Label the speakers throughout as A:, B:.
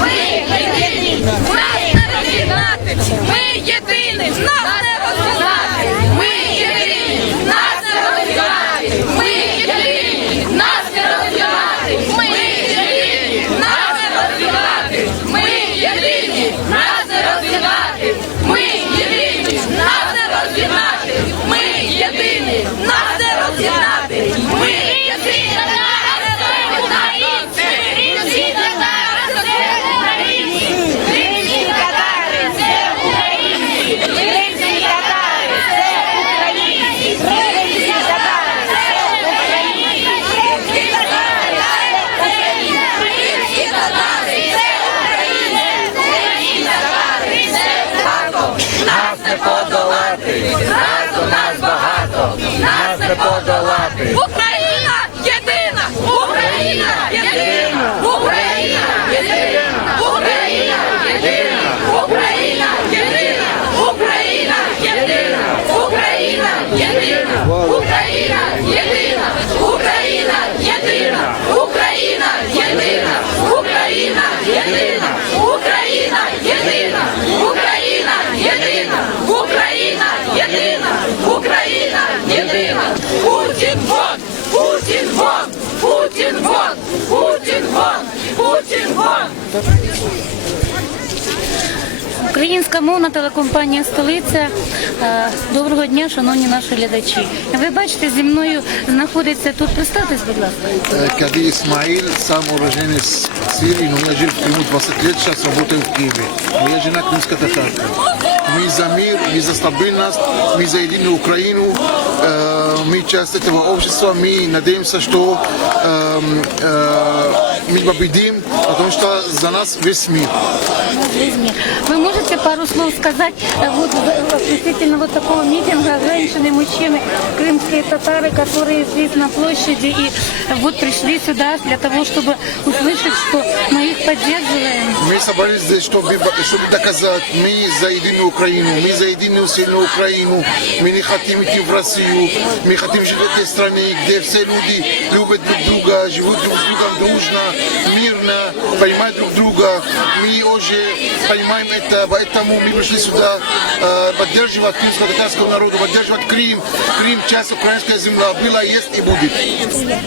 A: Ми єдині! Не розігнати! Ми єдині! Не подолати. Україна єдина! Вон! Путін вон! Путін вон! Путін вон!
B: Українська мовна телекомпанія Столиця. Е, Доброго дня, шановні наші глядачі. Ви бачите, зі мною знаходиться тут. Представтесь, будь ласка.
C: Кади Исмаил, сам уроженец Сирии, но я жил в Крыму 20 лет, сейчас работаю в Киеве. Моя жена крымская татарка. Мы за мир, мы за стабильность, мы за единую Украину, Э, мы часть этого общества, мы надеемся, что эм, э, мы победим, потому что за нас весь мир.
B: Вы можете пару слов сказать э, вот, в- относительно вот такого митинга женщины, мужчины, крымские татары, которые здесь на площади и э, вот пришли сюда для того, чтобы услышать, что мы их поддерживаем.
C: Мы собрались здесь, чтобы, чтобы доказать, мы за единую Украину, мы за единую сильную Украину, мы не хотим идти в Россию, мы хотим жить в этой стране, где все люди любят друг друга, живут друг с другом дружно, мирно, понимают друг друга. Мы уже понимаем это, поэтому мы пришли сюда э, поддерживать крымско-татарского народа, поддерживать Крым. Крым – часть украинской земли, была, есть и будет.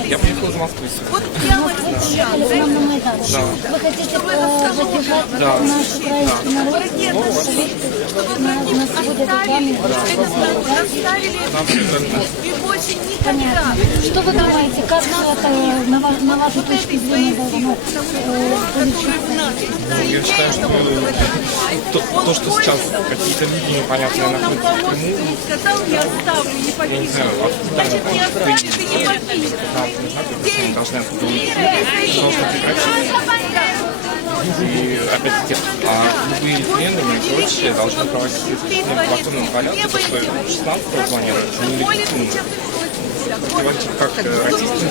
D: Я приехал из Москвы.
B: Вы хотите поддержать наш украинский народ? На сегодня Понятно. Что вы думаете, как это, на, ва- на вашу точку зрения, э?
D: Я считаю, что то, то, что сейчас какие-то люди непонятные находятся в Крыму, я не знаю, откуда они приехали, они должны оттуда уйти, должны прекратить. И опять-таки, а любые референдумы и прочее должны проводиться в в порядке, потому что 16 планета это нелегитимно. Давайте как российским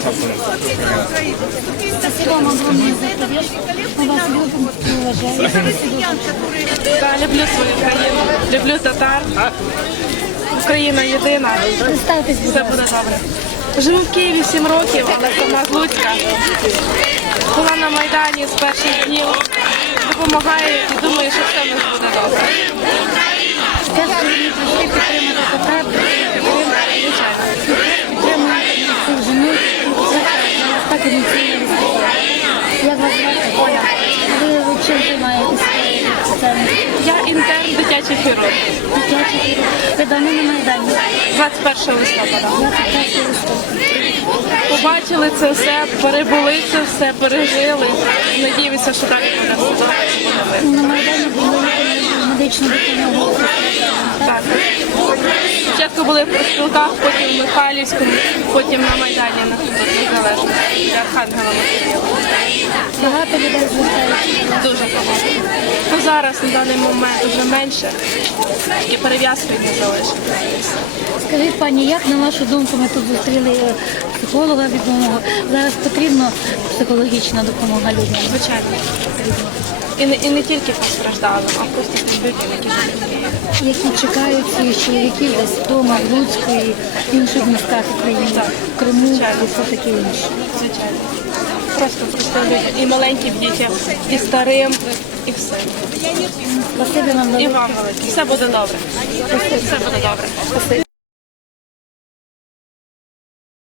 B: Спасибо вам огромное за поддержку. Мы вас любим и уважаем.
E: Да, люблю свою країну, люблю татар. Україна єдина,
B: Представьтесь, будь
E: все
B: ласка.
E: буде добре. Живу в Києві 7 років, але сама з Луцька. Була на Майдані з перших днів. Допомагаю і думаю, що все в нас буде добре.
B: Те, що прийшли підтримати татар, підтримати цих жінок, я вас так емоційно виступаю. Як вас звати? Оля. Ви ви чим займаєтесь спеціально?
E: Я інтерн дитячий хірург.
B: Дитячий. Ви давно на Майдані?
E: 21 листопада.
B: 21 листопада.
E: Побачили це все, перебули це все, пережили. Надіємося, що далі буде все.
B: На Майдані були медичну допомогу.
E: Так. Спочатку були в профспілках, потім в Михайлівському, потім на Майдані на Незалежності, Архангела Матвія.
B: Багато людей звертаються.
E: Дуже багато. Ну, зараз на даний момент вже менше. І перев'язки не залишилося.
B: Скажіть, пані, як на вашу думку ми тут зустріли е, психолога відомого? Зараз потрібна психологічна допомога людям.
E: Звичайно. І не, і не тільки постраждалим, а просто людям, які
B: які чекають своїх чоловіків десь вдома, в Луцьку і в інших містах України, в Криму і все таке інше.
E: Звичайно. Просто простим. І маленьким дітям, і старим, і все. І вам велике. Все буде добре. Все буде добре.